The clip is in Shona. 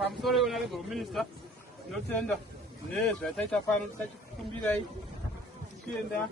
I'm sorry, Honorable Minister. No tender. Yes, I take a final such to be like she and that.